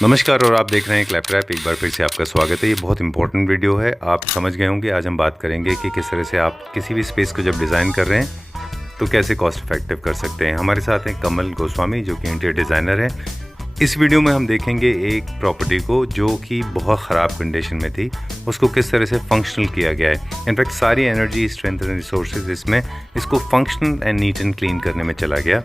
नमस्कार और आप देख रहे हैं क्लैपट्रैप। एक बार फिर से आपका स्वागत है। ये बहुत इंपॉर्टेंट वीडियो है। आप समझ गए होंगे आज हम बात करेंगे कि किस तरह से आप किसी भी स्पेस को जब डिज़ाइन कर रहे हैं तो कैसे कॉस्ट इफेक्टिव कर सकते हैं। हमारे साथ हैं कमल गोस्वामी जो कि इंटीरियर डिज़ाइनर हैं। इस वीडियो में हम देखेंगे एक प्रॉपर्टी को जो कि बहुत ख़राब कंडीशन में थी, उसको किस तरह से फंक्शनल किया गया है। इनफैक्ट सारी एनर्जी, स्ट्रेंथ एंड रिसोर्सेज इसमें इसको functional and neat and clean करने में चला गया।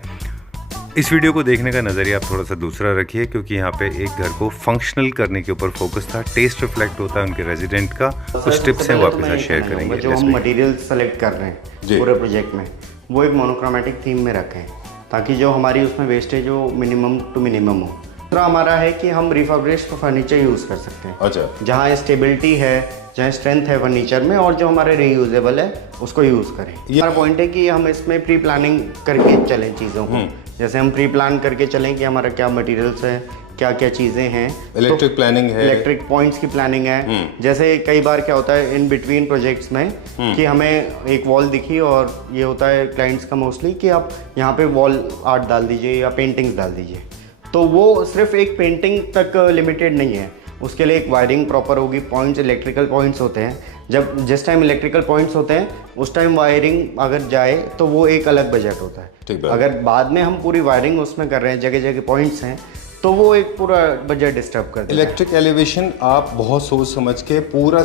इस वीडियो को देखने का नज़रिया आप थोड़ा सा दूसरा रखिए, क्योंकि यहाँ पे एक घर को फंक्शनल करने के ऊपर फोकस था। टेस्ट रिफ्लेक्ट होता है उनके रेजिडेंट का। कुछ टिप्स हैं वो आपके साथ शेयर करेंगे। जो हम मटेरियल सेलेक्ट कर रहे हैं पूरे प्रोजेक्ट में, वो एक मोनोक्रोमेटिक थीम में रखें ताकि जो हमारी उसमें वेस्टेज हो मिनिमम टू मिनिमम हो। दूसरा हमारा है कि हम रिफर्बिश्ड फर्नीचर यूज़ कर सकते हैं। अच्छा। जहाँ स्टेबिलिटी है, जहाँ स्ट्रेंथ है फर्नीचर में, और जो हमारे रीयूजेबल है उसको यूज़ करें। हमारा पॉइंट है कि हम इसमें प्री प्लानिंग करके चलें चीज़ों को। जैसे हम प्री प्लान करके चलें कि हमारा क्या मटेरियल्स है, क्या क्या चीज़ें हैं। इलेक्ट्रिक प्लानिंग है, इलेक्ट्रिक पॉइंट्स की प्लानिंग है। जैसे कई बार क्या होता है इन बिटवीन प्रोजेक्ट्स में कि हमें एक वॉल दिखी, और ये होता है क्लाइंट्स का मोस्टली कि आप यहाँ पे वॉल आर्ट डाल दीजिए या पेंटिंग्स डाल दीजिए। तो वो सिर्फ एक पेंटिंग तक लिमिटेड नहीं है, उसके लिए एक वायरिंग प्रॉपर होगी। पॉइंट्स, इलेक्ट्रिकल पॉइंट्स होते हैं। जब जिस टाइम इलेक्ट्रिकल पॉइंट्स होते हैं उस टाइम वायरिंग अगर जाए तो वो एक अलग बजट होता है। अगर बाद में हम पूरी वायरिंग उसमें कर रहे हैं, जगह जगह पॉइंट्स हैं, तो वो एक पूरा बजट डिस्टर्ब कर देता है। इलेक्ट्रिक एलिवेशन आप बहुत सोच समझ के पूरा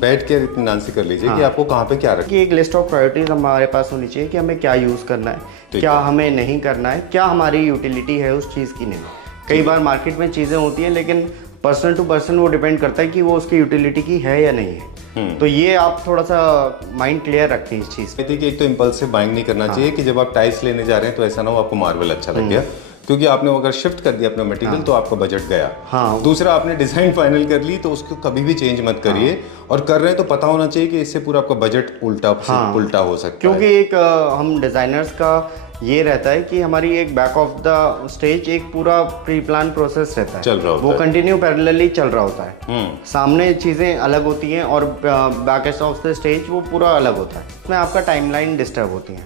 बैठ के इत्मीनान से कर लीजिए कि आपको कहाँ पे क्या रखना है। एक लिस्ट ऑफ प्रायोरिटीज हमारे पास होनी चाहिए कि हमें क्या यूज़ करना है, क्या हमें नहीं करना है, क्या हमारी यूटिलिटी है उस चीज़ की। नहीं, कई बार मार्केट में चीज़ें होती हैं लेकिन पर्सन टू पर्सन वो डिपेंड करता है कि वो उसकी यूटिलिटी की है या नहीं है। तो ये आप थोड़ा सा माइंड क्लियर रखें इस चीज़ पे। कि एक तो इम्पल्सिव बाइंग नहीं करना चाहिए कि जब आप टाइल्स लेने जा रहे हैं तो ऐसा ना हो आपको मार्बल अच्छा लग गया, क्योंकि आपने अगर शिफ्ट कर दिया अपना मटेरियल तो आपका बजट गया। दूसरा, आपने डिजाइन फाइनल कर ली तो उसको कभी भी चेंज मत करिए, और कर रहे हैं तो पता होना चाहिए कि इससे पूरा आपका बजट उल्टा हो सकता है। क्योंकि एक हम डिजाइनर्स का ये रहता है कि हमारी एक बैक ऑफ द स्टेज एक पूरा प्री प्लान प्रोसेस रहता है, चल रहा होता है, वो कंटिन्यू पैरेलली चल रहा होता है। सामने चीज़ें अलग होती हैं और बैक ऑफ द स्टेज वो पूरा अलग होता है। उसमें आपका टाइमलाइन डिस्टर्ब होती है।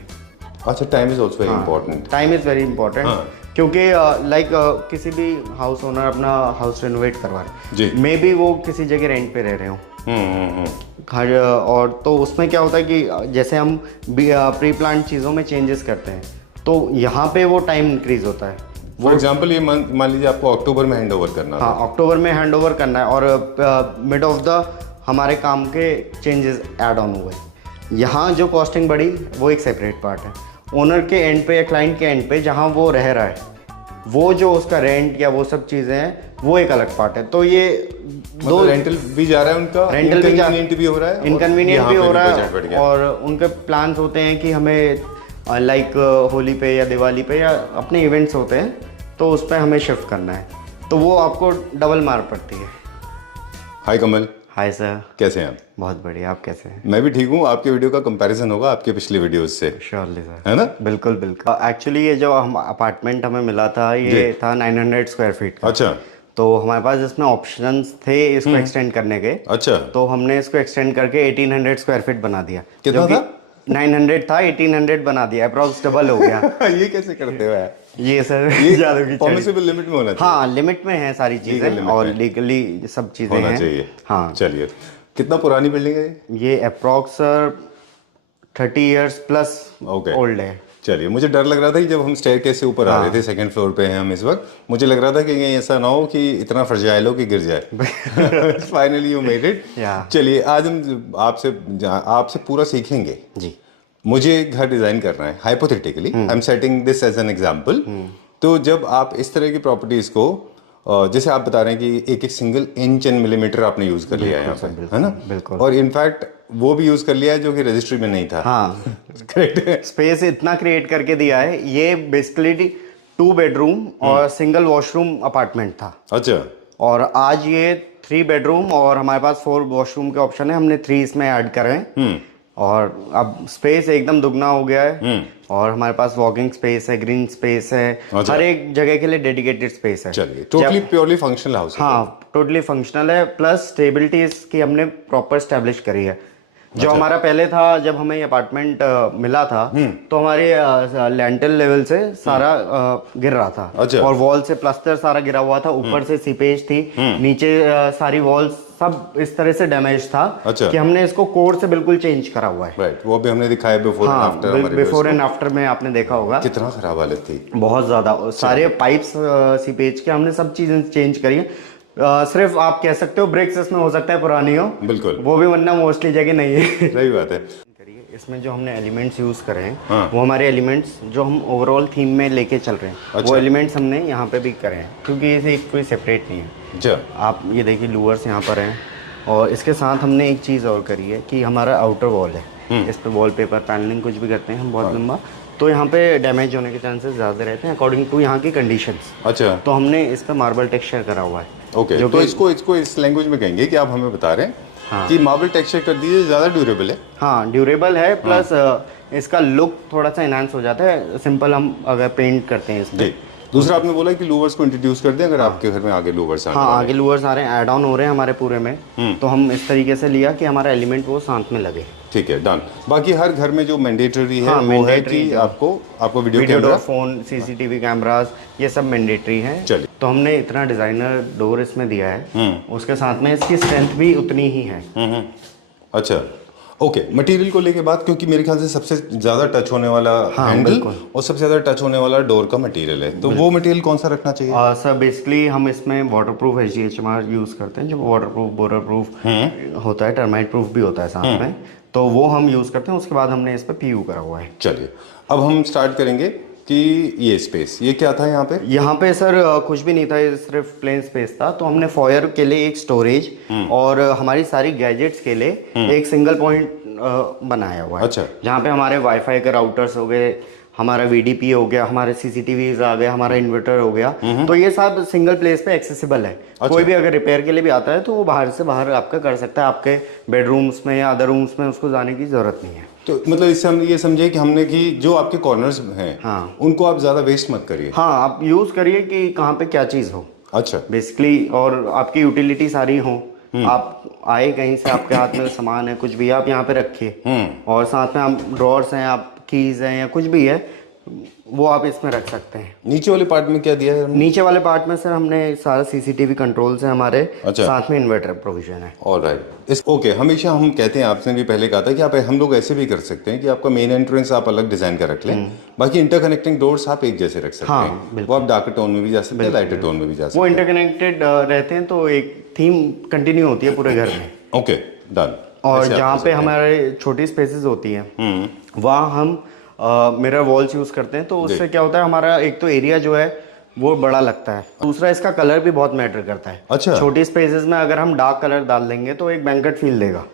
अच्छा, time is also very important. Time is very important, क्योंकि लाइक किसी भी हाउस ओनर अपना हाउस रेनोवेट करवा रहे, मे बी वो किसी जगह रेंट पे रह रहे हो, और तो उसमें क्या होता है कि जैसे हम प्री प्लान चीज़ों में चेंजेस करते हैं तो यहाँ पे वो टाइम इंक्रीज होता है। फॉर एग्जाम्पल ये मान लीजिए आपको अक्टूबर में हैंड ओवर करना है। हाँ, अक्टूबर में हैंड ओवर करना है और मिड ऑफ द हमारे काम के चेंजेस ऐड ऑन हुए। यहाँ जो कॉस्टिंग बढ़ी वो एक सेपरेट पार्ट है। ओनर के एंड पे या क्लाइंट के एंड पे जहाँ वो रह रहा है, वो जो उसका रेंट या वो सब चीज़ें हैं वो एक अलग पार्ट है। तो ये दो रेंटल भी जा रहा है, उनका रेंटल भी हो रहा है, इनकन्वीनियंट भी हो रहा है, और उनके प्लान्स होते हैं कि हमें लाइक होली पे या दिवाली पे या अपने इवेंट्स होते हैं तो उस पर हमें शिफ्ट करना है, तो वो आपको डबल मार पड़ती है। हाय कमल। हाय सर, कैसे हैं आप? बहुत बढ़िया, आप कैसे हैं? मैं भी ठीक हूँ। आपके वीडियो का कंपैरिजन होगा आपके पिछले वीडियोस से। श्योरली सर, है ना? बिल्कुल बिल्कुल। एक्चुअली ये जो हम अपार्टमेंट हमें मिला था ये था 900 स्क्वायर फीट का। अच्छा। तो हमारे पास इसमें ऑप्शंस थे इसको एक्सटेंड करने के। अच्छा। तो हमने इसको एक्सटेंड करके 1800 स्क्वायर फीट बना दिया। कितना था? 900 था, 1800 बना दिया, अप्रॉक्स डबल हो गया। ये कैसे करते हो यार? ये सर जादू की पॉसिबल लिमिट में होना चाहिए। हाँ, लिमिट में है सारी चीजें और लीगली सब चीजें होना हैं। चाहिए। हाँ, चलिए, कितना पुरानी बिल्डिंग है ये अप्रॉक्स 30 इयर्स प्लस ओल्ड है। चलिए, मुझे डर लग रहा था कि जब हम स्टेयरकेस से ऊपर आ रहे थे, सेकंड फ्लोर पे हैं हम इस वक्त, मुझे लग रहा था कि कहीं ऐसा ना हो कि इतना फ्रजाइल हो कि गिर जाए। Finally you made it. चलिए, आज हम आपसे पूरा सीखेंगे जी। मुझे घर डिजाइन करना है, hypothetically I am setting this as an example. तो जब आप इस तरह की प्रॉपर्टीज को, जैसे आप बता रहे हैं कि एक सिंगल इंच एंड मिलीमीटर आपने यूज कर लिया है यहाँ पे, है ना? बिल्कुल। और इनफैक्ट वो भी यूज कर लिया है जो कि रजिस्ट्री में नहीं था। हाँ, करेक्ट। स्पेस इतना क्रिएट करके दिया है। ये बेसिकली 2 बेडरूम और सिंगल वॉशरूम अपार्टमेंट था। अच्छा। और आज ये 3 बेडरूम और हमारे पास 4 वॉशरूम के ऑप्शन है, हमने 3 इसमें ऐड करे हैं। और अब स्पेस एकदम दुगना हो गया है, और हमारे पास वॉकिंग स्पेस है, ग्रीन स्पेस है, हर एक जगह के लिए डेडिकेटेड स्पेस है। चलिए, टोटली प्योरली फंक्शनल हाउस है। हाँ, टोटली फंक्शनल है, प्लस स्टेबिलिटी इसकी हमने प्रॉपर स्टैब्लिश करी है। जो हमारा पहले था, जब हमें ये अपार्टमेंट मिला था, तो हमारे लैंटल लेवल से सारा गिर रहा था। अच्छा। और वॉल से प्लास्टर सारा गिरा हुआ था, ऊपर से सीपेज थी, नीचे सारी वॉल्स सब इस तरह से डैमेज था। अच्छा। कि हमने इसको कोड से बिल्कुल चेंज करा हुआ है। राइट, वो भी हमने दिखाया बिफोर एंड आफ्टर। हमारे बिफोर एंड आफ्टर में आपने देखा होगा कितना खराब हालत थी, बहुत ज्यादा। सारे पाइप्स सीपेज के हमने सब चीजें चेंज करी है। सिर्फ आप कह सकते हो ब्रिक्स इसमें हो सकता है पुरानी हो, बिल्कुल, वो भी, वरना मोस्टली जगह नहीं है। सही बात है। इसमें जो हमने एलिमेंट्स यूज करे हैं, वो हमारे एलिमेंट्स जो हम ओवरऑल थीम में लेके चल रहे हैं, अच्छा। वो एलिमेंट्स हमने यहाँ पे भी करे हैं, क्योंकि इसे कोई सेपरेट नहीं है। अच्छा, आप ये देखिए लूवर्स यहाँ पर हैं, और इसके साथ हमने एक चीज़ और करी है कि हमारा आउटर वॉल है, इस पे वॉल पेपर पैनलिंग कुछ भी करते हैं हम बहुत लंबा, तो यहाँ पे डैमेज होने के चांसेस ज़्यादा रहते हैं अकॉर्डिंग टू यहाँ की कंडीशंस। अच्छा, तो हमने इस पे मार्बल टेक्सचर करा हुआ है। ओके, तो इसको इस लैंग्वेज में कहेंगे कि आप हमें बता रहे हैं कि मार्बल टेक्सचर कर दीजिए, ज़्यादा ड्यूरेबल है। हाँ, ड्यूरेबल है, प्लस इसका लुक थोड़ा सा इनहांस हो जाता है, सिंपल हम अगर पेंट करते हैं इस पे। दूसरा आपने बोला कि लूवर्स को इंट्रोड्यूस कर दें अगर आपके घर में आगे लूवर्स आ रहे हैं। हाँ, आगे लूवर्स आ रहे हैं, ऐड ऑन हो रहे हैं हमारे पूरे में, तो हम इस तरीके से लिया कि हमारा एलिमेंट वो साथ में लगे। ठीक है, डन। बाकी हर घर में जो मैंडेटरी है वो है कि आपको video camera, phone, CCTV cameras, ये सब मैंडेटरी हैं। चलिए, तो हमने इतना डिजाइनर डोर इसमें दिया है, उसके साथ में इसकी स्ट्रेंथ भी उतनी ही है। अच्छा, ओके। मटेरियल को लेके बात, क्योंकि मेरे ख्याल से सबसे ज्यादा टच होने वाला हैंडल और सबसे ज्यादा टच होने वाला डोर का मटेरियल है, तो वो मटेरियल कौन सा रखना चाहिए? सर बेसिकली हम इसमें वाटरप्रूफ HDHMR यूज करते हैं, जो वाटरप्रूफ, बोरर प्रूफ होता है, टर्माइट प्रूफ भी होता है साथ में, तो वो हम यूज करते हैं। उसके बाद हमने इस पर PU करा हुआ है। चलिए, अब हम स्टार्ट करेंगे कि ये स्पेस, ये क्या था यहाँ पे? यहाँ पे सर कुछ भी नहीं था, ये सिर्फ प्लेन स्पेस था। तो हमने फॉयर के लिए एक स्टोरेज और हमारी सारी गैजेट्स के लिए एक सिंगल पॉइंट बनाया हुआ है। अच्छा। जहाँ पे हमारे वाईफाई के राउटर्स हो गए, हमारा VDP हो गया, हमारे CCTVs आ गए, हमारा इन्वर्टर हो गया, तो ये सब सिंगल प्लेस पे एक्सेसिबल है। अच्छा। कोई भी अगर रिपेयर के लिए भी आता है तो वो बाहर से बाहर आपका कर सकता है, आपके बेडरूम्स में या अदर रूम्स में उसको जाने की जरूरत नहीं है। तो मतलब इससे हम ये समझे कि हमने कि जो आपके कॉर्नर्स हैं, हाँ, उनको आप ज्यादा वेस्ट मत करिए। हाँ, आप यूज करिए कि कहाँ पे क्या चीज हो। अच्छा, बेसिकली, और आपकी यूटिलिटी सारी हो। आप आए कहीं से, आपके हाथ में सामान है, कुछ भी आप यहाँ पे रखिए, और साथ में आप ड्रॉर्स हैं, आप कीज हैं या कुछ भी है, वो आप इसमें रख सकते हैं। नीचे वाले पार्ट में क्या दिया है हमने? नीचे वाले पार्ट में सर हमने सारा CCTV कंट्रोल्स है हमारे। अच्छा। साथ में इन्वर्टर प्रोविजन है। Alright, okay. हमेशा हम कहते हैं, आपने भी पहले कहा था कि आप, हम लोग ऐसे भी कर सकते हैं कि आपका मेन एंट्रेंस आप अलग डिजाइन का रख लें, बाकी इंटरकनेक्टिंग डोर्स आप एक जैसे रख सकते हैं। वो आप डार्क टोन में भी जा सकते हैं, लाइटर टोन में भी जा सकते हैं। वो इंटरकनेक्टेड रहते हैं, तो एक थीम कंटिन्यू होती है पूरे घर में। Okay, done. और जहाँ पे हमारे छोटी स्पेसेस होती हैं, वहाँ हम मिरर वॉल्स यूज करते हैं। तो उससे क्या होता है, हमारा एक तो एरिया जो है वो बड़ा लगता है, दूसरा इसका कलर भी बहुत मैटर करता है। अच्छा। छोटी स्पेसेस में अगर हम डार्क कलर डाल देंगे तो एक बैंकेट फील देगा।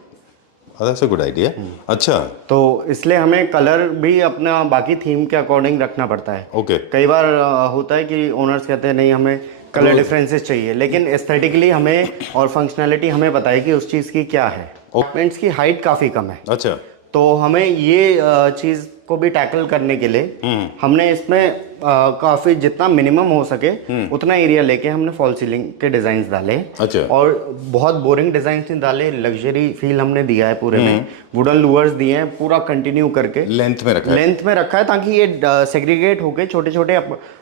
That's a good idea. अच्छा, तो इसलिए हमें कलर भी अपना बाकी थीम के अकॉर्डिंग रखना पड़ता है। ओके। कई बार होता है कि ओनर्स कहते हैं नहीं हमें कलर डिफरेंसेस चाहिए, लेकिन एस्थेटिकली हमें और फंक्शनैलिटी हमें पता है कि उस चीज़ की क्या है। अपार्टमेंट्स की हाइट काफ़ी कम है। अच्छा। तो हमें ये चीज़ को भी टैकल करने के लिए हमने इसमें काफी जितना मिनिमम हो सके उतना एरिया लेके हमने फॉल सीलिंग के डिजाइन डाले। अच्छा। और बहुत बोरिंग डिजाइन नहीं डाले, लग्जरी फील हमने दिया है पूरे में। वुडन लूवर्स दिए हैं पूरा कंटिन्यू करके, लेंथ में रखा है ताकि ये सेग्रीगेट होके छोटे छोटे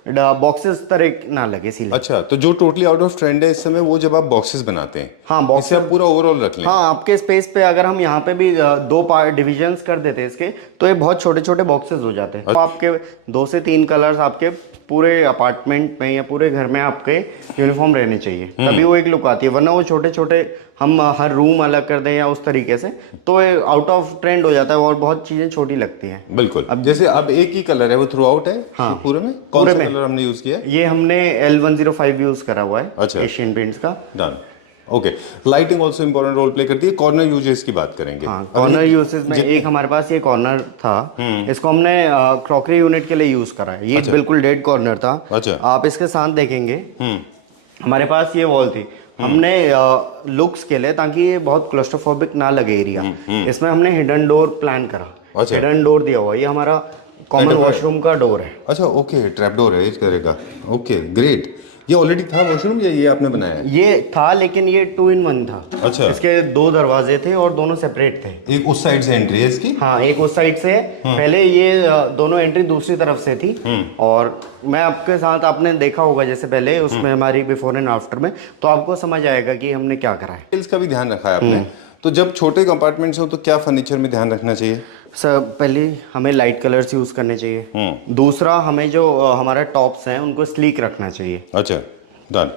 बॉक्सेस तरह ना लगे सीलिंग। अच्छा, तो जो टोटली आउट ऑफ ट्रेंड है इस समय वो जब आप बॉक्सेस बनाते हैं, हाँ बॉक्स आप पूरा ओवरऑल रख लें। हाँ, आपके स्पेस पे अगर हम यहाँ पे भी दो पार्ट डिविजन्स कर देते इसके, तो ये बहुत छोटे छोटे बॉक्सेस हो जाते हैं। तो आपके 2 से 3 कलर्स आपके पूरे अपार्टमेंट में या पूरे घर में आपके यूनिफॉर्म रहने चाहिए, तभी वो एक लुक आती है। वरना वो छोटे छोटे हम हर रूम अलग कर दें या उस तरीके से, तो ये आउट ऑफ ट्रेंड हो जाता है और बहुत चीजें छोटी लगती हैं। बिल्कुल। अब जैसे अब एक ही कलर है वो थ्रू आउट है। हाँ, पूरे में कौन सा कलर हमने यूज किया? ये हमने L105 यूज करा हुआ है। अच्छा। एशियन पेंट्स का। Done. Okay, lighting also important role play करती है। कॉर्नर यूजेस की बात करेंगे। हाँ, कॉर्नर यूजेस में एक हमारे पास ये कॉर्नर था, इसको हमने क्रॉकरी यूनिट के लिए यूज करा है। ये बिल्कुल डेड कॉर्नर था। अच्छा। आप इसके साथ देखेंगे हमारे पास ये वॉल थी, हमने लुक्स के लिए, ताकि ये बहुत क्लोस्ट्रोफोबिक ना लगे एरिया, इसमें हमने हिडन डोर प्लान करा। अच्छा। हिडन डोर दिया हुआ, ये हमारा कॉमन वॉशरूम का डोर है। अच्छा, ओके, ट्रैप डोर है इस तरह का। Okay, great. ये ऑलरेडी था वॉशरूम या ये आपने बनाया है? ये था, लेकिन ये 2 in 1 था। अच्छा। इसके 2 दरवाजे थे और दोनों सेपरेट थे। एक उस साइड से एंट्री है इसकी? हाँ, एक उस साइड से है। पहले ये दोनों एंट्री दूसरी तरफ से थी। और मैं आपके साथ, आपने देखा होगा जैसे पहले उसमें हमारी बिफोर एंड आफ्टर में, तो आपको समझ आएगा कि हमने क्या करा है। इसका भी ध्यान रखा है आपने। तो जब छोटे कंपार्टमेंट्स हो तो क्या फर्नीचर में ध्यान रखना चाहिए? सर, पहले हमें लाइट कलर्स यूज़ करने चाहिए। दूसरा, हमें जो हमारा टॉप्स हैं उनको स्लीक रखना चाहिए। अच्छा, डन।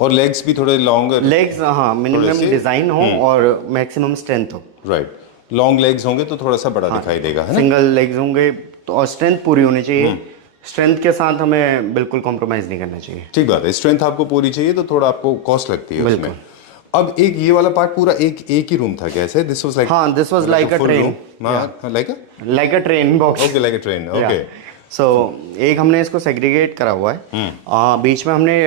और लेग्स भी थोड़े लॉन्ग लेग्स, हाँ, मिनिमम डिज़ाइन हो और मैक्सिमम स्ट्रेंथ हो। राइट। लॉन्ग लेग्स होंगे तो थोड़ा सा बड़ा दिखाई देगा, है ना? सिंगल लेग्स होंगे तो, और स्ट्रेंथ पूरी होनी चाहिए। स्ट्रेंथ के साथ हमें बिल्कुल कॉम्प्रोमाइज़ नहीं करना चाहिए। ठीक बात है, स्ट्रेंथ आपको पूरी चाहिए तो थोड़ा आपको कॉस्ट लगती है उसमें। अब एक ये वाला पार्ट पूरा एक ही रूम था कैसे? दिस वाज लाइक, हाँ, this was like a train. Like a train box. Okay, like a train, okay. So एक हमने इसको सेग्रीगेट करा हुआ है। बीच में हमने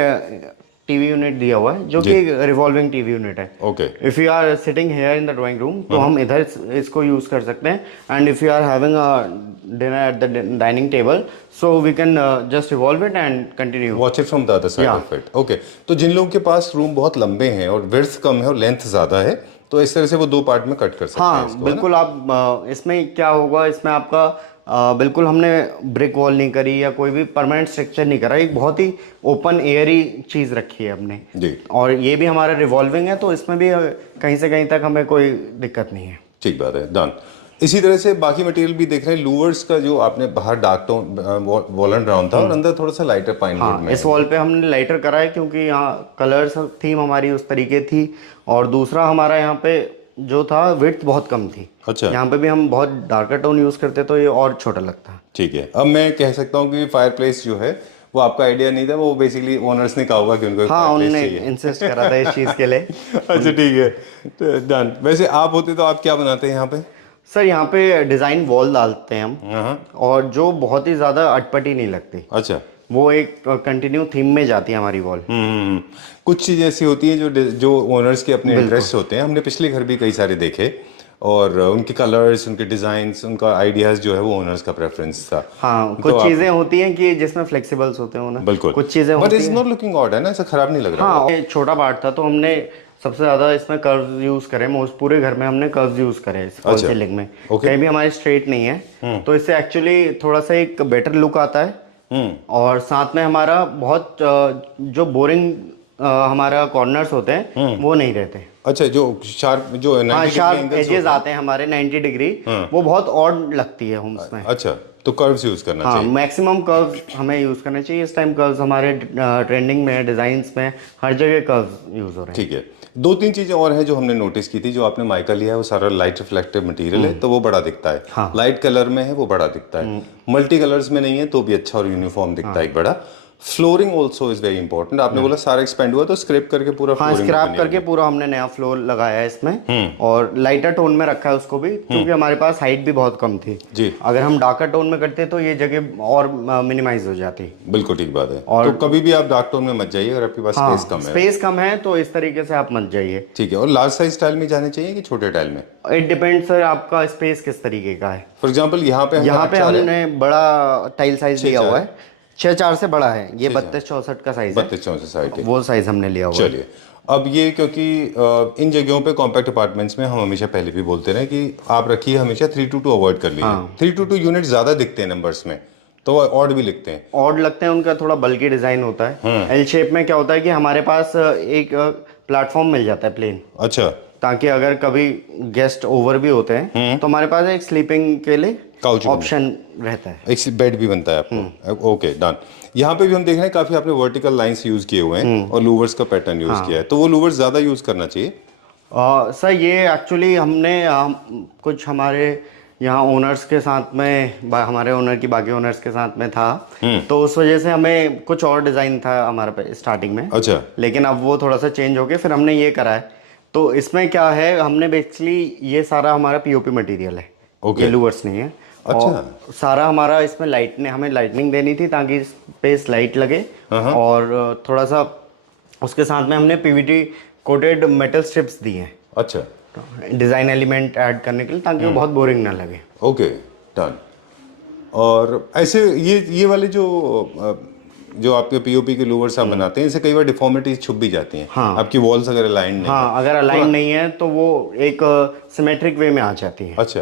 टीवी यूनिट दिया हुआ है, जो कि रिवॉल्विंग टीवी यूनिट है। Okay. If you are sitting here in the drawing room, तो हम इधर इसको यूज कर सकते हैं। And if you are having a dinner at the dining table, so we can just revolve it and continue watch it from the other side of it. Okay. तो जिन लोगों के पास रूम बहुत लंबे हैं और विड्थ कम है और लेंथ ज्यादा है, तो इस तरह से वो 2 पार्ट में कट कर सकते हैं इसको, बिल्कुल। आप इसमें क्या होगा, इसमें आपका बिल्कुल हमने ब्रिक वॉल नहीं करी या कोई भी परमानेंट स्ट्रक्चर नहीं करा। एक बहुत ही ओपन एयरी चीज़ रखी है हमने जी। और ये भी हमारा रिवॉल्विंग है, तो इसमें भी कहीं से कहीं तक हमें कोई दिक्कत नहीं है। ठीक बात है, डन। इसी तरह से बाकी मटेरियल भी देख रहे हैं। लूवर्स का जो आपने बाहर dark tone wall and brown था और अंदर थोड़ा सा लाइटर पाइन वुड में। इस वॉल पे हमने लाइटर करा है क्योंकि यहाँ कलर्स थीम हमारी उस तरीके थी। और दूसरा, हमारा यहाँ पे जो था विड्थ बहुत कम थी। अच्छा। यहाँ पे भी हम बहुत डार्कर टोन यूज करते तो ये और छोटा लगता। ठीक है। अब मैं कह सकता हूँ कि फायरप्लेस जो है वो आपका आइडिया नहीं था, वो बेसिकली ओनर्स ने कहा होगा कि उनको हाँ, उन्होंने इंसिस्ट करा था इस चीज़ के लिए। अच्छा, ठीक है, डन। वैसे आप होते तो आप क्या बनाते हैं यहाँ पे? सर, यहाँ पे डिज़ाइन वॉल डालते हैं हम, और जो बहुत ही ज़्यादा अटपटी नहीं लगती। अच्छा। वो एक कंटिन्यू थीम में जाती है हमारी वॉल। कुछ चीज़ें ऐसी होती हैं जो ओनर्स के अपने इंटरेस्ट होते हैं। हमने पिछले घर भी कई सारे देखे और उनके कलर्स, उनके डिजाइन्स, उनका आइडियाज जो है वो ओनर्स का प्रेफरेंस था। हाँ, कुछ चीजें होती हैं कि जिसमें फ्लेक्सिबल्स होते हैं ना। बिल्कुल। कुछ चीजें but it's not looking odd, है ना? ऐसा खराब नहीं लग रहा। हाँ, ये छोटा पार्ट था तो हमने सबसे ज्यादा इसमें कर्व्स यूज करे। मोस्ट पूरे घर में हमने कर्व्स यूज करे इस फॉल सीलिंग में। कहीं भी हमारे स्ट्रेट नहीं है, तो इससे एक्चुअली थोड़ा सा एक बेटर लुक आता है। और साथ में हमारा बहुत जो बोरिंग हमारा कॉर्नर्स होते हैं वो नहीं रहते। अच्छा, जो शार्प, जो 90 शार्प एजेस आते हैं हमारे 90 डिग्री, वो बहुत ऑड लगती है होम्स में। अच्छा, तो कर्व्स यूज करना चाहिए। मैक्सिमम कर्व्स हमें यूज करना चाहिए इस टाइम। कर्व्स हमारे ट्रेंडिंग में, डिजाइन्स में, हर जगह कर्व्स यूज हो रहे हैं। ठीक है। 2-3 चीजें और हैं जो हमने नोटिस की थी। जो आपने माइका लिया है वो सारा लाइट रिफ्लेक्टिव मटेरियल है, तो वो बड़ा दिखता है। हाँ। लाइट कलर में है वो बड़ा दिखता है। मल्टी कलर्स में नहीं है तो भी अच्छा और यूनिफॉर्म दिखता है एक बड़ा। Flooring also is very important. आपने बोला सारा एक्सपेंड हुआ, तो स्क्रैप करके पूरा फ्लोरिंग स्क्रैप करके पूरा हमने नया फ्लोर लगाया है इसमें। और लाइटर टोन में रखा है उसको भी, क्योंकि हमारे पास हाइट भी बहुत कम थी जी। अगर हम डार्कर टोन में करते तो ये जगह और मिनिमाइज हो जाती। बिल्कुल ठीक बात है। और तो कभी भी आप डार्क टोन में मत जाइए अगर आपके पास स्पेस कम है। स्पेस कम है तो इस तरीके से आप मत जाइए। ठीक है। और लार्ज साइज स्टाइल में जाने चाहिए कि छोटे टाइल में? इट डिपेंड्स सर, आपका स्पेस किस तरीके का है। फॉर एग्जाम्पल यहाँ पे हमने बड़ा टाइल साइज लिया हुआ है। 6-4 से बड़ा है ये, 32-64 का साइज है। 32-64 साइज है, वो साइज हमने लिया हुआ है। चलिए, अब ये क्योंकि इन जगहों पे कॉम्पैक्ट अपार्टमेंट्स में हम हमेशा पहले भी बोलते रहे कि आप रखिए हमेशा 3-2 अवॉइड कर लीजिए। 3-2 यूनिट ज्यादा दिखते हैं नंबर्स में, तो ऑड भी लिखते हैं। ऑड लगते हैं, उनका थोड़ा बल्कि डिजाइन होता है। एल शेप में क्या होता है कि हमारे पास एक प्लेटफॉर्म मिल जाता है प्लेन। अच्छा। ताकि अगर कभी गेस्ट ओवर भी होते हैं तो हमारे पास एक स्लीपिंग के लिए ऑप्शन रहता है। एक बेड भी बनता है आपको। Okay, done. यहाँ पे भी हम देख रहे हैं काफी आपने वर्टिकल लाइंस यूज किए हुए हैं और लूवर्स का पैटर्न यूज किया है, तो वो लूवर्स ज्यादा यूज करना चाहिए। सर, ये एक्चुअली हमने कुछ हमारे यहाँ ओनर्स के साथ में, हमारे ओनर की बाकी ओनर्स के साथ में था, तो उस वजह से हमें कुछ और डिजाइन था हमारे पे स्टार्टिंग में। अच्छा। लेकिन अब वो थोड़ा सा चेंज हो गया, फिर हमने ये करा है। तो इसमें क्या है, हमने बेसिकली ये सारा हमारा पीओपी मटेरियल है। ओके। ये लूवर्स नहीं है। अच्छा। और सारा हमारा इसमें हमें लाइटनिंग देनी थी ताकि स्पेस लाइट लगे। और थोड़ा सा उसके साथ में हमने पीवीटी कोटेड मेटल स्ट्रिप्स दी हैं। अच्छा। डिजाइन एलिमेंट ऐड करने के लिए, ताकि वो बहुत बोरिंग ना लगे। Okay, done. और ऐसे ये वाले जो जो आपके पीओपी के लूवर्स आप बनाते हैं, इससे कई बार डिफॉर्मिटीज छुप भी जाती हैं। हाँ। आपकी वॉल्स अगर अलाइन नहीं हाँ, अगर अलाइन नहीं है तो वो एक सिमेट्रिक वे में आ जाती है। अच्छा।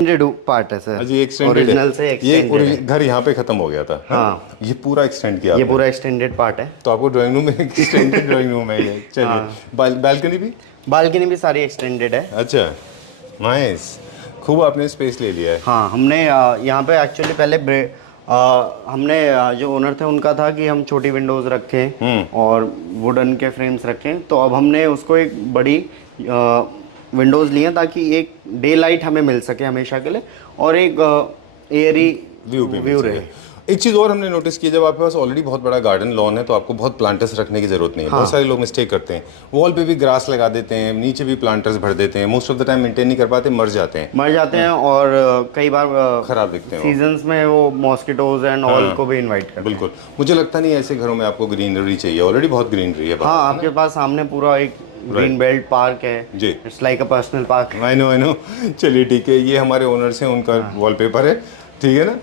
पार्ट है सर, ये एक्सटेंडेड ओरिजिनल से है, एक्सटेंडेड ये घर यहाँ पे खत्म हो गया था। हाँ, ये पूरा एक्सटेंड किया ये आपने। पूरा एक्सटेंडेड पार्ट है। तो आपको ड्राइंग रूम में एक्सटेंडेड ड्राइंग रूम है ये। चलिए, बालकनी भी? बालकनी भी सारी एक्सटेंडेड है। अच्छा, नाइस, खूब आपने स्पेस ले लिया है। हाँ, हमने यहाँ पे एक्चुअली पहले हमने जो ओनर थे उनका था कि हम छोटी विंडोज रखें और वुडन के फ्रेम्स रखें, तो अब हमने उसको एक बड़ी विंडोज ली हैं ताकि एक डे लाइट हमें मिल सके हमेशा के लिए और एक एयरी व्यू रहे। एक चीज़ और हमने नोटिस की, जब आपके पास ऑलरेडी बहुत बड़ा गार्डन लॉन है तो आपको बहुत प्लांटर्स रखने की जरूरत नहीं है। बहुत सारे लोग मिस्टेक करते हैं, वॉल पे भी ग्रास लगा देते हैं, नीचे भी प्लांटर्स भर देते हैं, most of the time maintain नहीं कर पाते, मर जाते हैं और कई बार खराब दिखते हैं। सीजन्स में वो मॉस्किटोज एंड ऑल को भी इनवाइट करते हैं। बिल्कुल, मुझे लगता नहीं ऐसे घरों में आपको ग्रीनरी चाहिए, ऑलरेडी बहुत ग्रीनरी है। हाँ, आपके पास सामने पूरा एक ग्रीन बेल्ट पार्क है जी, it's like a personal park. I know. चलिए ठीक है, ये हमारे ओनर्स हैं, उनका वॉलपेपर है, ठीक है ना।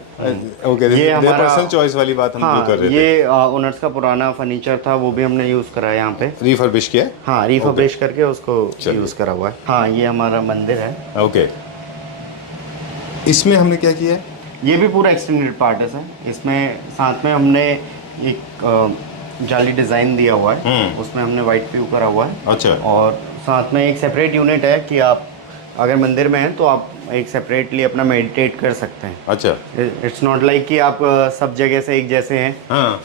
ओके, ये हमारा पर्सनल चॉइस वाली बात हम जो कर रहे थे। ये ओनर्स का पुराना फर्नीचर था, वो भी हमने यूज करा है यहाँ पे, रिफर्बिश किया है। हाँ, रिफर्बिश करके उसको यूज करा हुआ है। हाँ, ये हमारा मंदिर है। ओके, इसमें हमने क्या किया है? ये भी पूरा एक्सटेंडेड पार्ट है सर। इसमें साथ में हमने एक जाली डिजाइन दिया हुआ है, उसमें हमने वाइट व्यू करा हुआ है। अच्छा। और साथ में एक सेपरेट यूनिट है कि आप अगर मंदिर में हैं तो आप एक सेपरेटली अपना मेडिटेट कर सकते हैं। अच्छा, इट्स नॉट लाइक कि आप सब जगह से एक जैसे हैं। हाँ,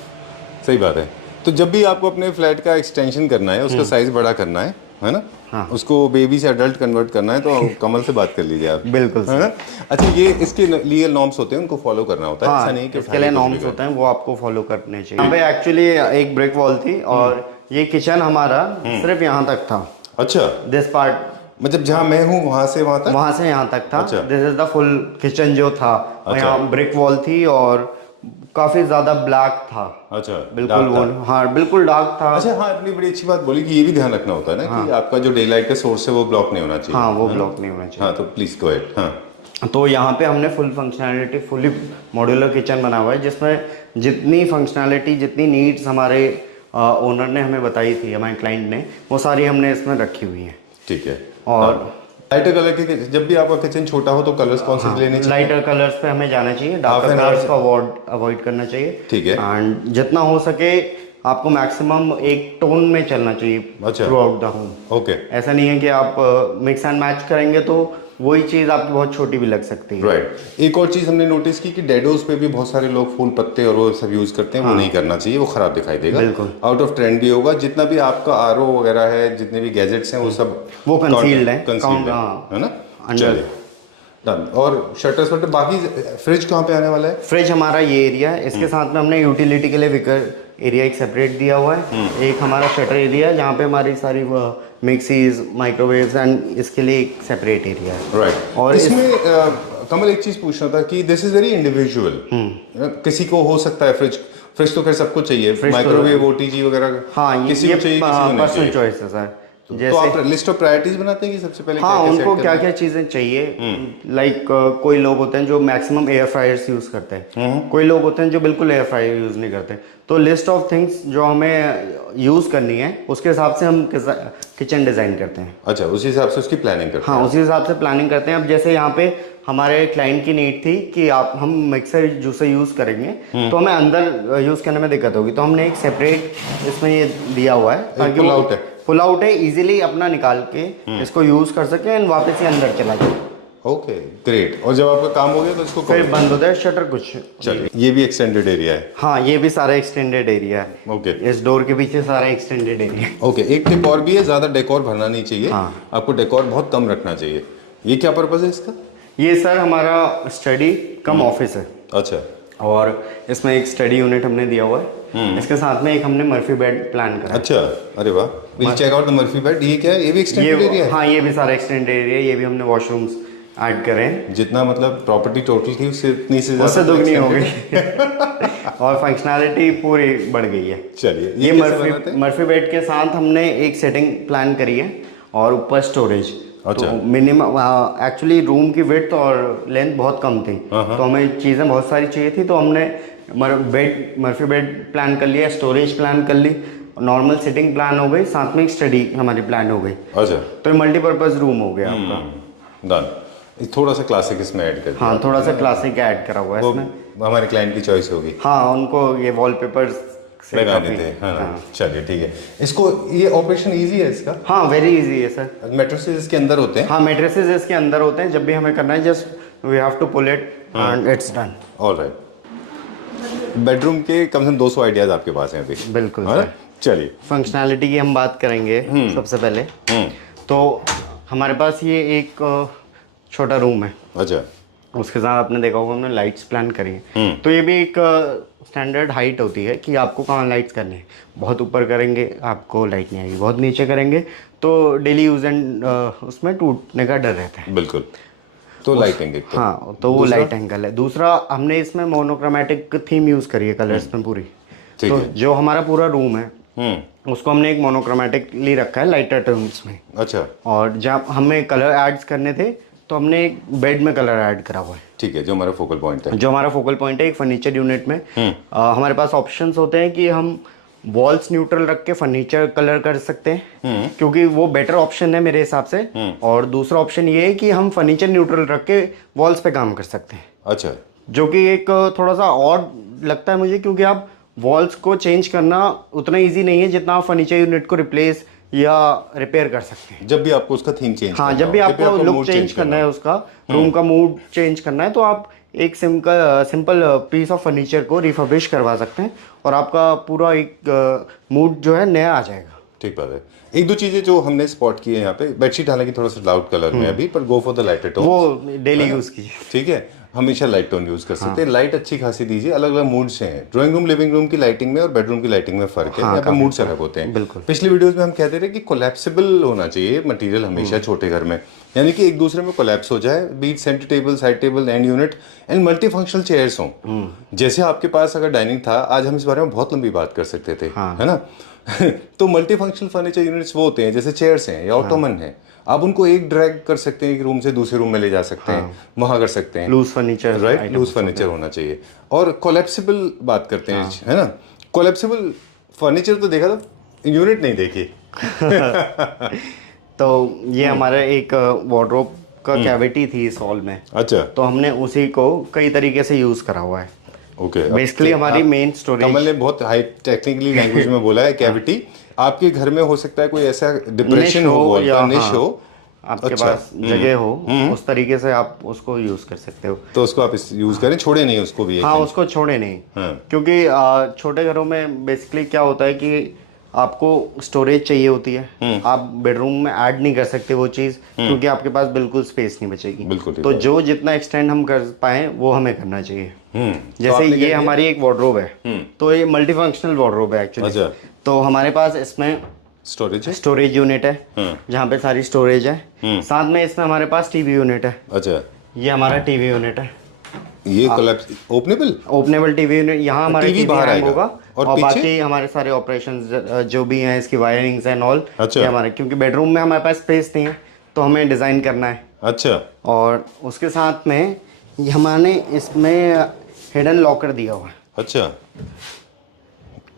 सही बात है। तो जब भी आपको अपने फ्लैट का एक्सटेंशन करना है, उसका साइज बड़ा करना है ना, हाँ, उसको बेबी से अडल्ट कन्वर्ट करना है, तो कमल से बात कर लीजिए आप। बिल्कुल है ना। अच्छा, ये इसके लीगल नॉर्म्स होते हैं, उनको फॉलो करना होता है। हाँ, ऐसा नहीं कि इसके लिए नॉर्म्स होते हैं, वो आपको फॉलो करने चाहिए। यहाँ पे एक्चुअली एक ब्रिक वॉल थी और ये किचन हमारा सिर्फ यहाँ तक था। अच्छा, दिस पार्ट मतलब जहाँ मैं हूँ वहाँ से वहाँ तक? वहाँ से यहाँ तक था। अच्छा। This is the full kitchen जो था। अच्छा। यहाँ ब्रिक वॉल थी और काफी ज्यादा ब्लैक था। अच्छा, बिल्कुल वो, हाँ, बिल्कुल डार्क था। अच्छा, हाँ, अपनी बड़ी अच्छी बात बोली कि ये भी ध्यान रखना होता है ना कि आपका जो डे लाइट का सोर्स है वो ब्लॉक नहीं होना चाहिए। हाँ, वो ब्लॉक नहीं होना चाहिए। हाँ, तो प्लीज गो अहेड। हाँ, तो यहाँ पे हमने full functionality, fully modular kitchen बना हुआ है, जिसमें जितनी फंक्शनैलिटी, जितनी नीड्स हमारे ओनर ने हमें बताई थी, हमारे क्लाइंट ने, वो सारी हमने इसमें रखी हुई हैं। ठीक है। और लाइटर कलर के, जब भी आपका किचन छोटा हो तो कलर्स कौन से लेने चाहिए? लाइटर कलर्स पे हमें जाना चाहिए, डार्कर कलर्स को अवॉइड करना चाहिए। ठीक है। एंड जितना हो सके आपको मैक्सिमम एक टोन में चलना चाहिए अच्छा, through out the home. Okay, ऐसा नहीं है कि आप मिक्स एंड मैच करेंगे तो वही चीज आपकी बहुत छोटी भी लग सकती है। राइट। एक और चीज हमने नोटिस की कि डेडोज पे भी बहुत सारे लोग फूल पत्ते और वो सब यूज करते हैं, वो नहीं करना चाहिए, वो खराब दिखाई देगा, बिल्कुल आउट ऑफ ट्रेंड भी होगा। जितना भी आपका आरओ वगैरह है, जितने भी गैजेट्स हैं, वो सब वो कंसील्ड है, है ना। चलिए, डन। और शटर्स वटर, बाकी फ्रिज कहाँ पे आने वाला है? फ्रिज हमारा ये एरिया है, इसके साथ में हमने यूटिलिटी के लिए विकर एरिया एक सेपरेट दिया हुआ है। एक हमारा शटर एरिया है जहाँ पे हमारी सारी मिक्सीज, माइक्रोवेव्स एंड इसके लिए एक सेपरेट एरिया है। राइट। और इसमें कमल एक चीज पूछना था कि दिस इज वेरी इंडिविजुअल, किसी को हो सकता है फ्रिज तो खैर सबको चाहिए, माइक्रोवेव, ओटीजी वगैरह, हाँ, किसी को चाहिए, किसी को नहीं पर्सनल चाहिए। चॉइस है सर। तो आप लिस्ट ऑफ प्रायोरिटीज बनाते हैं कि सबसे पहले हाँ, क्या उनको क्या क्या चीज़ें चाहिए। लाइक कोई लोग होते हैं जो मैक्सिमम एयर फ्रायर्स यूज़ करते हैं, कोई लोग होते हैं जो बिल्कुल एयर फ्रायर यूज़ नहीं करते। तो लिस्ट ऑफ थिंग्स जो हमें यूज़ करनी है उसके हिसाब से हम किचन डिज़ाइन करते हैं। अच्छा, उसी हिसाब से उसकी प्लानिंग करते हैं। हाँ, उसी हिसाब से प्लानिंग करते हैं। अब जैसे यहाँ पे हमारे क्लाइंट की नीड थी कि हम मिक्सर जूसर यूज़ करेंगे तो हमें अंदर यूज़ करने में दिक्कत होगी, तो हमने एक सेपरेट इसमें ये दिया हुआ है ताकि पुल आउट है, पुल आउट है, इजीली अपना निकाल के इसको यूज़ कर सके एंड वापस ही अंदर चला जाए। Okay, great. और जब आपका काम हो गया तो इसको फिर बंद होता है शटर कुछ। चलिए, ये भी एक्सटेंडेड एरिया है। हाँ, ये भी सारा एक्सटेंडेड एरिया है। ओके, इस डोर के पीछे सारा एक्सटेंडेड एरिया है। ओके। एक टिप और भी है, ज्यादा डेकोर भरना नहीं चाहिए। हाँ। आपको डेकोर बहुत कम रखना चाहिए। ये क्या पर्पज है इसका? ये सर हमारा स्टडी कम ऑफिस है। अच्छा। और इसमें एक स्टडी यूनिट हमने दिया हुआ है, इसके साथ में एक हमने मर्फी बेड प्लान करा। अच्छा, अरे वाह, will check out the Murphy bed. ये क्या है? ये भी एक्सटेंडेड एरिया है? हाँ, ये भी सारा एक्सटेंडेड एरिया है। ये भी हमने वॉशरूम्स ऐड करे हैं। जितना मतलब प्रॉपर्टी टोटल थी उससे इतनी से उससे दुगनी हो गई और फंक्शनैलिटी पूरी बढ़ गई है। चलिए, ये मर्फी बेड के साथ हमने एक सेटिंग प्लान करी है और ऊपर स्टोरेज। अच्छा। तो मिनिमम एक्चुअली रूम की विड्थ और लेंथ बहुत कम थी, तो हमें चीज़ें बहुत सारी चाहिए थी, तो हमने मर्फी बेड प्लान कर लिया, स्टोरेज प्लान कर ली, नॉर्मल सिटिंग प्लान हो गई, साथ में एक स्टडी हमारी प्लान हो गई। अच्छा, तो ये मल्टीपर्पज रूम हो गया आपका। डन। थोड़ा सा क्लासिक इसमें ऐड कर दिया। हाँ, थोड़ा सा क्लासिक ऐड करा हुआ है इसमें। हमारे क्लाइंट की चॉइस होगी। हाँ, उनको ये वॉलपेपर्स लगाने थे। हाँ, चलिए ठीक है। इसको ये ऑपरेशन इजी है इसका? हाँ, वेरी इजी है सर। मैट्रेसेस इसके अंदर होते हैं? हाँ, मैट्रेसेस इसके अंदर होते हैं। जब भी हमें करना है just we have to pull it and it's done. Alright. Bedroom के कम से कम 200 आइडियाज आपके पास हैं अभी। बिल्कुल है ना? सर। चलिए, फंक्शनैलिटी की हम बात करेंगे सबसे पहले। तो हमारे पास ये एक छोटा रूम है। अच्छा, उसके साथ आपने देखा होगा हमने लाइट्स प्लान करी है। तो ये भी एक स्टैंडर्ड हाइट होती है कि आपको कहाँ लाइट्स करनी है। बहुत ऊपर करेंगे आपको लाइट नहीं आएगी, बहुत नीचे करेंगे तो डेली यूज एंड उसमें टूटने का डर रहता है। बिल्कुल। तो लाइटिंग एक हाँ, तो वो लाइट एंगल है। दूसरा, हमने इसमें मोनोक्रोमेटिक थीम यूज़ करी है कलर्स में पूरी। तो जो हमारा पूरा रूम है उसको हमने एक मोनोक्रोमेटिकली रखा है लाइटर टोन्स में। अच्छा। और जब हमें कलर ऐड्स करने थे तो हमने एक बेड में कलर ऐड करा हुआ है। ठीक है, जो हमारा फोकल पॉइंट है। जो हमारा फोकल पॉइंट है एक फर्नीचर यूनिट में हमारे पास ऑप्शंस होते हैं कि हम वॉल्स न्यूट्रल रख के फर्नीचर कलर कर सकते हैं, क्योंकि वो बेटर ऑप्शन है मेरे हिसाब से। और दूसरा ऑप्शन ये है कि हम फर्नीचर न्यूट्रल रख के वॉल्स पे काम कर सकते हैं। अच्छा। जो कि एक थोड़ा सा ऑड लगता है मुझे, क्योंकि आप वॉल्स को चेंज करना उतना इजी नहीं है जितना आप फर्नीचर यूनिट को रिप्लेस या रिपेयर कर सकते हैं। जब भी आपको उसका थीम चेंज हाँ, जब भी आपको लुक चेंज करना है, उसका रूम का मूड चेंज करना है, तो आप एक सिंपल पीस ऑफ फर्नीचर को रिफर्बिश करवा सकते हैं और आपका पूरा एक मूड जो है नया आ जाएगा। ठीक बात है। एक दो चीजें जो हमने स्पॉट की है यहाँ पे, बेडशीट हालांकि थोड़ा सा लाउड कलर में है अभी, पर go for the lighter tone. वो डेली यूज कीजिए। ठीक है, हमेशा लाइट टोन यूज कर सकते हैं। लाइट अच्छी खासी दीजिए। अलग अलग मूड से हैं। ड्राइंग रूम लिविंग रूम की लाइटिंग में और बेडरूम की लाइटिंग में फर्क है। यहाँ पे मूड अलग होते हैं। बिल्कुल। पिछली वीडियोस में हम कहते थे कि कोलैप्सिबल होना चाहिए मटेरियल हमेशा छोटे घर में, यानी कि एक दूसरे में कोलैप्स हो जाए। बीच centre table, side table, and unit and multi functional chairs हों। जैसे आपके पास अगर डाइनिंग था, आज हम इस बारे में बहुत लंबी बात कर सकते थे, है ना? तो मल्टी फंक्शनल फर्नीचर यूनिट्स वो होते हैं जैसे चेयर्स हैं या ऑटोमन है, आप उनको एक ड्रैग कर सकते हैं, एक रूम से दूसरे रूम में ले जा सकते हैं, वहां कर सकते हैं। Loose furniture, right, loose furniture होना चाहिए। और कोलैप्सिबल बात करते हैं, है ना? कोलैप्सिबल फर्नीचर तो देखा था, यूनिट नहीं देखी। तो ये हमारा एक वार्डरोब का कैविटी थी इस हॉल में। अच्छा। तो हमने उसी को कई तरीके से यूज करा हुआ है। ओके। बेसिकली हमारी मेन स्टोरेज, कमल ने बहुत हाई टेक्निकली लैंग्वेज में बोला है कैविटी। आपके घर में हो सकता है कोई ऐसा डिप्रेशन हो या निश हो, आपके पास जगह हो, उस तरीके से आप उसको यूज कर सकते हो। तो उसको आप यूज करें, छोड़े नहीं उसको भी। हाँ, उसको छोड़े नहीं। क्योंकि छोटे घरों में बेसिकली क्या होता है कि आपको स्टोरेज चाहिए होती है। आप बेडरूम में ऐड नहीं कर सकते वो चीज़, क्योंकि आपके पास बिल्कुल स्पेस नहीं बचेगी। बिल्कुल। तो जो जितना एक्सटेंड हम कर पाए वो हमें करना चाहिए। जैसे तो ये हमारी एक वार्डरोब है, तो ये मल्टी फंक्शनल वार्डरोब है एक्चुअली। अच्छा। तो हमारे पास इसमें स्टोरेज यूनिट है, जहाँ पे सारी स्टोरेज है। साथ में इसमें हमारे पास टीवी यूनिट है। अच्छा। ये हमारा टीवी यूनिट है। ये कोलैप्स ओपनेबल टीवी यूनिट, यहाँ हमारा टीवी बाहर हैंग होगा और बाकी हमारे सारे ऑपरेशंस जो भी हैं, इसकी वायरिंग्स एंड ऑल, ये हमारे, क्योंकि बेडरूम में हमारे पास स्पेस नहीं है तो हमें डिज़ाइन करना है। अच्छा। और उसके साथ में हमने इसमें हिडन लॉकर दिया हुआ है। अच्छा,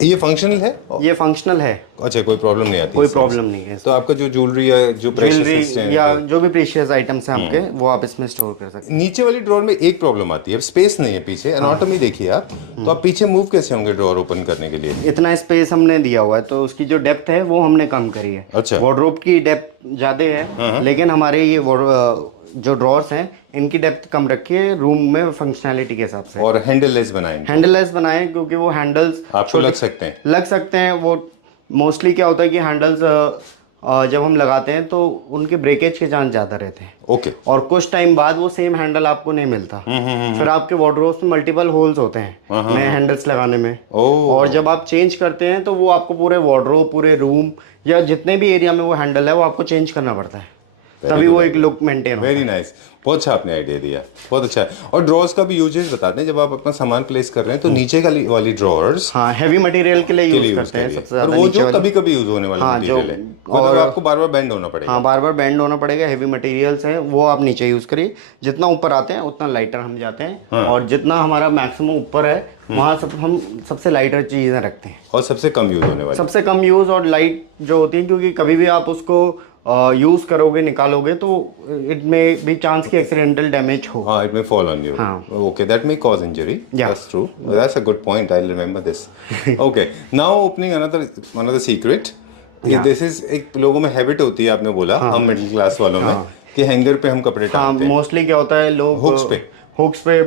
ये फंक्शनल है? ये फंक्शनल है। अच्छा, कोई प्रॉब्लम नहीं आती? कोई प्रॉब्लम नहीं है। तो आपका जो ज्वेलरी या जो प्रेशियस या जो भी प्रीशियस आइटम्स हैं आपके, वो आप इसमें स्टोर कर सकते हैं। नीचे वाली ड्रॉर में एक प्रॉब्लम आती है, स्पेस नहीं है पीछे। एनाटॉमी देखिए आप, तो आप पीछे मूव कैसे होंगे ड्रॉर ओपन करने के लिए? इतना स्पेस हमने दिया हुआ है, तो उसकी जो डेप्थ है वो हमने कम करी है। अच्छा। वार्डरोब की डेप्थ ज्यादा है, लेकिन हमारे ये जो ड्रॉर्स हैं इनकी डेप्थ कम रखी है रूम में फंक्शनैलिटी के हिसाब से। और हैंडललेस बनाएंगे? हैंडललेस बनाए, क्योंकि वो हैंडल्स आपको लग सकते हैं। वो मोस्टली क्या होता है कि हैंडल्स जब हम लगाते हैं तो उनके ब्रेकेज के चांस ज़्यादा रहते हैं। ओके। और कुछ टाइम बाद वो सेम हैंडल आपको नहीं मिलता। फिर आपके वार्डरोब्स में मल्टीपल होल्स होते हैं नए हैंडल्स लगाने में। और जब आप चेंज करते हैं तो वो आपको पूरे वार्डरोब, पूरे रूम या जितने भी एरिया में वो हैंडल है वो आपको चेंज करना पड़ता है। तभी वो एक लुक मेंटेन होता है। वेरी नाइस, बहुत अच्छा आपने आइडिया दिया, बहुत अच्छा है। और ड्रॉर्स का भी यूजेस बताते हैं, जब आप अपना सामान प्लेस कर रहे हैं तो नीचे वाली ड्रॉर्स हाँ, हैवी मटेरियल के लिए यूज करते हैं सबसे और ज्यादा, वो नीचे जो वाली। कभी कभी यूज होने वाला हाँ, मटेरियल है, जो मतलब और आपको बार बार बेंड होना पड़ेगा। हाँ, बार बार बेंड होना पड़ेगा। हैवी मटेरियल्स हैं वो आप नीचे यूज करिए, जितना ऊपर आते हैं उतना लाइटर हम जाते हैं। हाँ। और जितना हमारा मैक्सिमम ऊपर है वहाँ हम सबसे लाइटर चीजें रखते हैं, और सबसे कम यूज होने वाली। सबसे कम यूज और लाइट जो होती है, क्योंकि कभी भी आप उसको यूज करोगे, निकालोगे तो इट में भी चांस की एक्सीडेंटल डैमेज हो। हाँ, it may fall on you. हाँ. Okay, that may cause injury. Yeah. That's true. That's a good point. I'll remember this. Okay, now opening another secret. Yeah. This is एक लोगों में habit होती है, आपने बोला हम मिडिल क्लास वालों में, कि हैंगर पे हम कपड़े हाँ, टांगते हैं। मोस्टली क्या होता है, लोग हुक्स पे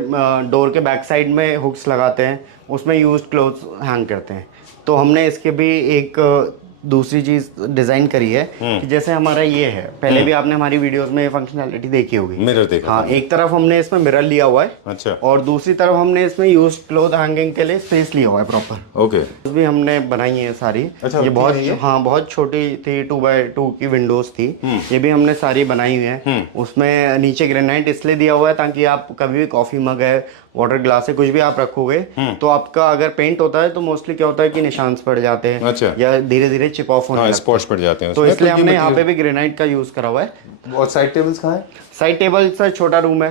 डोर के बैक साइड में हुक्स लगाते हैं, उसमें यूज्ड क्लोथ्स हैंग करते हैं। तो हमने इसके भी एक दूसरी चीज डिजाइन करी है कि जैसे हमारा ये है, पहले भी आपने हमारी वीडियोस में ये फंक्शनैलिटी देखी होगी, मिरर देखा। हाँ, एक तरफ हमने इसमें मिरर लिया हुआ है, अच्छा, और दूसरी तरफ हमने इसमें यूज्ड क्लोथ हैंगिंग के लिए स्पेस लिया हुआ है प्रॉपर। ओके, भी हमने बनाई है सारी। अच्छा, ये बहुत हाँ, बहुत छोटी थी, 2x2 की विंडोज थी, ये भी हमने सारी बनाई हुई है। उसमें नीचे ग्रेनाइट इसलिए दिया हुआ है ताकि आप कभी भी कॉफी मग है, वाटर ग्लास है, कुछ भी आप रखोगे तो आपका अगर पेंट होता है तो मोस्टली क्या होता है कि निशान पड़ जाते हैं। अच्छा, या धीरे धीरे चिप ऑफ होने लगते हैं, स्पॉट्स पड़ जाते हैं तो उसमें। इसलिए हमने यहाँ पे भी ग्रेनाइट का यूज करा हुआ है। और साइड टेबल्स कहाँ है? साइड टेबल सर छोटा रूम है,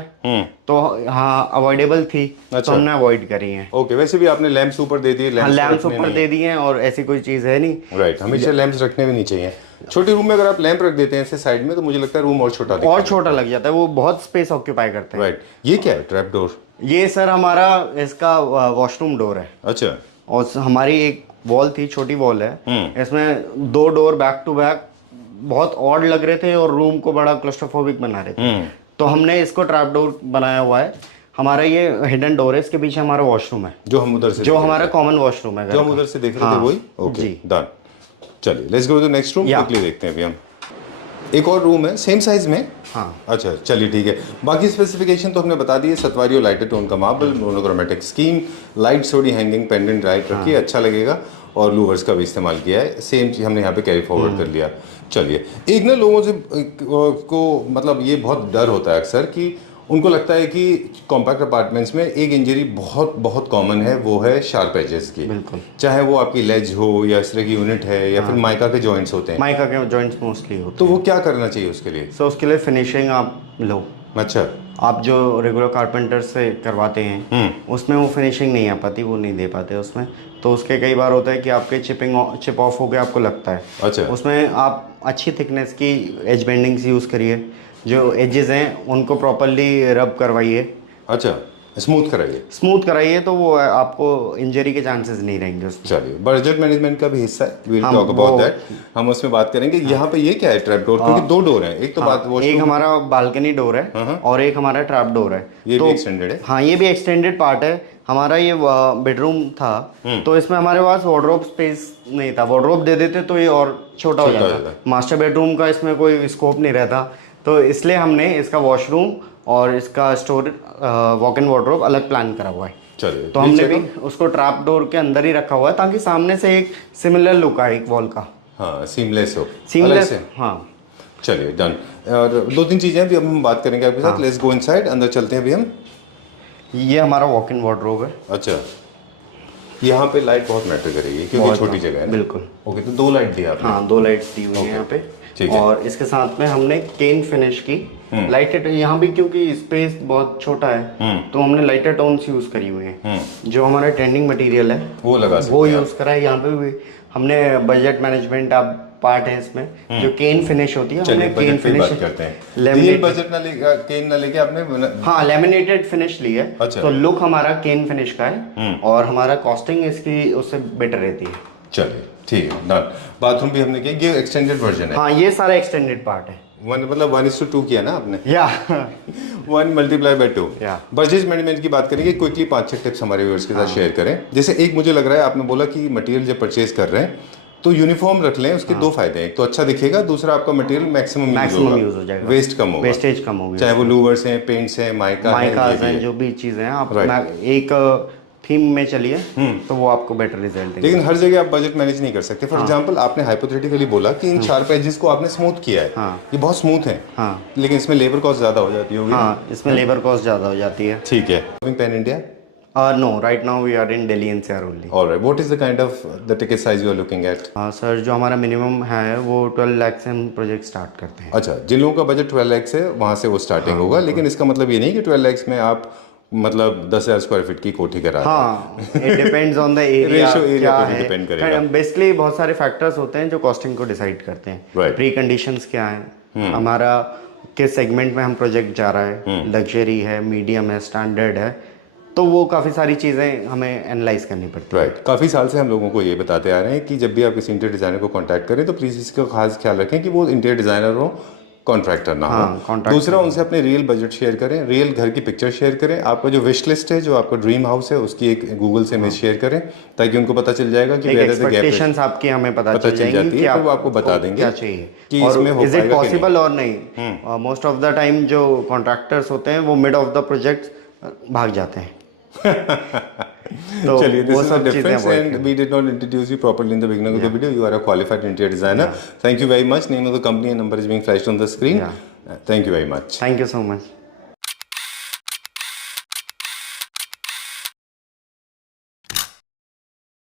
तो हाँ अवॉइडेबल थी, तो हमने अवॉइड करी है। ओके, वैसे भी आपने लैंप्स ऊपर दे दिए, लैंप्स ऊपर दे दिए हैं, और ऐसी कोई चीज है नहीं। राइट, हमेशा लैंप्स रखने भी नहीं चाहिए। छोटे रूम में अगर आप लैंप रख देते हैं ऐसे साइड में, तो मुझे लगता है रूम और छोटा दिखता है, और छोटा लग जाता है, वो बहुत स्पेस ऑक्यूपाई करते हैं। राइट। ये क्या है, ट्रैप डोर? ये सर हमारा इसका वॉशरूम डोर है। अच्छा, और हमारी एक वॉल थी, छोटी वॉल है, इसमें 2 डोर बैक टू बैक बहुत ऑड लग रहे थे और रूम को बड़ा क्लस्ट्रोफोबिक बना रहे थे, तो हमने इसको ट्रैप डोर बनाया हुआ है। हमारा ये हिडन डोर है, इसके पीछे हमारा वॉशरूम है, जो हम उधर से जो हमारा कॉमन वॉशरूम है, जो हम उधर से देख रहे थे वही। Okay, done. चलिए, let's go to the next room, quickly देखते हैं अभी हम। एक और रूम है सेम साइज में। हाँ, अच्छा, चलिए ठीक है। बाकी स्पेसिफिकेशन तो हमने बता दी है। सतवारी और लाइटर टोन का मार्बल, मोनोक्रोमेटिक स्कीम, लाइट सोडी हैंगिंग पेंडेंट लाइट रखी है, अच्छा लगेगा। और लूवर्स का भी इस्तेमाल किया है, सेम चीज हमने यहाँ पे कैरी फॉरवर्ड कर लिया। चलिए, एक ना लोगों से को मतलब ये बहुत डर होता है अक्सर कि उनको लगता है कि कॉम्पैक्ट अपार्टमेंट्स में एक इंजरी बहुत बहुत कॉमन है, वो है शार्प एजेस की। बिल्कुल, चाहे वो आपकी लेज हो या इस तरह की यूनिट है या फिर माइका के जॉइंट्स होते हैं। माइका के जॉइंट्स मोस्टली होते हैं, तो वो क्या करना चाहिए उसके लिए? सो उसके लिए फिनिशिंग आप लो। अच्छा, आप जो रेगुलर कारपेंटर से करवाते हैं उसमें वो फिनिशिंग नहीं आ पाती, वो नहीं दे पाते उसमें, तो उसके कई बार होता है कि आपके चिप ऑफ हो गया, आपको लगता है। अच्छा, उसमें आप अच्छी थिकनेस की एज बेंडिंग्स यूज़ करिए, जो एजेस हैं उनको प्रॉपरली रब करवाइए। अच्छा, स्मूथ कराइए कराइए, तो वो आपको इंजरी के चांसेस नहीं रहेंगे उसमें। चलिए, बजट मैनेजमेंट का भी हिस्सा है, वील टॉक अबाउट दैट, हम उसमें बात करेंगे। यहाँ पे ये क्या है, ट्रैप डोर? क्योंकि 2 डोर हैं, एक तो बात वो एक हमारा बालकनी डोर है और एक हमारा ट्रैप डोर है। ये तो भी एक्सटेंडेड है। हाँ, ये भी एक्सटेंडेड पार्ट है। हमारा ये बेडरूम था, तो इसमें हमारे पास वार्डरोब स्पेस नहीं था, वार्डरोब दे देते तो ये और छोटा हो जाता। मास्टर बेडरूम का इसमें कोई स्कोप नहीं रहता, तो इसलिए हमने इसका वॉशरूम और इसका स्टोर वॉक इन वार्डरोब अलग प्लान करा हुआ है। चलिए, तो हमने भी उसको ट्रैप डोर के अंदर ही रखा हुआ है ताकि सामने से एक सिमिलर लुक आए एक वॉल का। हाँ, सीमलेस हो, सीमलेस। हाँ, चलिए, डन। और 2-3 चीजें अभी हम बात करेंगे आपके साथ। लेट्स गो इनसाइड, अंदर चलते हैं अभी हम। ये हमारा वॉक इन वार्डरोब है। अच्छा, यहाँ पे लाइट बहुत मैटर करेगी क्योंकि छोटी जगह है। बिल्कुल। ओके, तो 2 लाइट दी आपने? हाँ, 2 लाइट्स दी हुई है यहाँ पे। और इसके साथ में हमने केन फिनिश की लाइटेड, यहाँ भी क्योंकि स्पेस बहुत छोटा है तो हमने लाइटर टोन्स यूज करी हुई हैं। जो हमारा ट्रेंडिंग मटेरियल है वो यूज करा है। यहाँ पे भी हमने बजट मैनेजमेंट आप पार्ट है इसमें, जो केन फिनिश होती है, हमने केन फिनिश करते हैं। ये बजट ना लेके, केन ना लेके आपने हाँ लेमिनेटेड फिनिश ली है। अच्छा। तो लुक हमारा केन फिनिश का है और हमारा कॉस्टिंग इसकी उससे बेटर रहती है। चलिए, ठीक है, डन। बाथरूम भी हमने किया, ये एक्सटेंडेड वर्जन है। हाँ, ये सारा एक्सटेंडेड पार्ट है। मतलब 1:2 किया ना आपने? या 1 × 2। या बजट मैनेजमेंट की बात करेंगे, क्विकली 5-6 टिप्स हमारे व्यूअर्स के साथ शेयर करें। जैसे एक मुझे लग रहा है, आपने बोला कि मटेरियल जब परचेज कर रहे हैं तो यूनिफॉर्म रख लें, उसके 2 फायदे हैं। एक तो अच्छा दिखेगा, दूसरा आपका मटेरियल मैक्सिमम यूज हो जाएगा, वेस्ट कम होगा, वेस्टेज कम होगी। चाहे वो लूवर्स हैं, पेंट्स हैं, माइका हैं, जो भी चीज़ें हैं। आप एक थीम में चलिए तो वो आपको बेटर रिजल्ट देगा। लेकिन हर जगह आप बजट मैनेज नहीं कर सकते। फॉर एग्जांपल आपने हाइपोथेटिकली बोला कि इन शार्प एजेस को आपने स्मूथ किया है, ये बहुत स्मूथ है, लेकिन इसमें लेबर कॉस्ट ज़्यादा हो जाती होगी। हाँ, इसमें लेबर कॉस्ट ज़्यादा हो जाती है। ठीक है। Pan India? No, right now we are in Delhi NCR only. All right. What is the kind of the ticket size you are looking at? Sir जो हमारा मिनिमम है वो 12 लाख से हम प्रोजेक्ट स्टार्ट करते हैं। अच्छा, जिन लोगों का बजट 12 लाख से वहाँ से वो स्टार्टिंग होगा, लेकिन इसका मतलब ये नहीं कि 12 लाख में आप मतलब 10,000 स्क्वायर फीट की कोठी करा रहे हैं। हाँ, it depends on the area क्या पे डिपेंड करेगा। है। बेसिकली बहुत सारे फैक्टर्स होते हैं जो कॉस्टिंग को डिसाइड करते हैं। Right. प्री कंडीशंस क्या है, हमारा किस सेगमेंट में हम प्रोजेक्ट जा रहा है, लग्जरी है, मीडियम है, स्टैंडर्ड है, तो वो काफ़ी सारी चीज़ें हमें एनालाइज करनी पड़ती है। राइट। काफ़ी साल से हम लोगों को ये बताते आ रहे हैं कि जब भी आप किसी इंटीरियर डिज़ाइनर को कांटेक्ट करें तो प्लीज़ इसका खास ख्याल रखें कि वो इंटीरियर डिज़ाइनर हो, कॉन्ट्रैक्टर ना हो। दूसरा, उनसे अपने रियल बजट शेयर करें, रियल घर की पिक्चर शेयर करें, आपका जो विश लिस्ट है, जो आपका ड्रीम हाउस है, उसकी एक गूगल से इमेज शेयर करें, ताकि उनको पता चल जाएगा कि एक्सपेक्टेशंस आपकी हमें पता चल जाती है, फिर वो आपको बता देंगे क्या चाहिए कि और इसमें हो इज इट पाएगा कि पॉसिबल और नहीं। मोस्ट ऑफ द टाइम जो कॉन्ट्रैक्टर्स होते हैं वो मिड ऑफ द प्रोजेक्ट भाग जाते हैं। तो चलिए, this is the difference, and we did not introduce you properly in the beginning of the video. You are a qualified interior designer. Thank you very much. Name of the company and number is being flashed on the screen. Thank you very much. Thank you so much.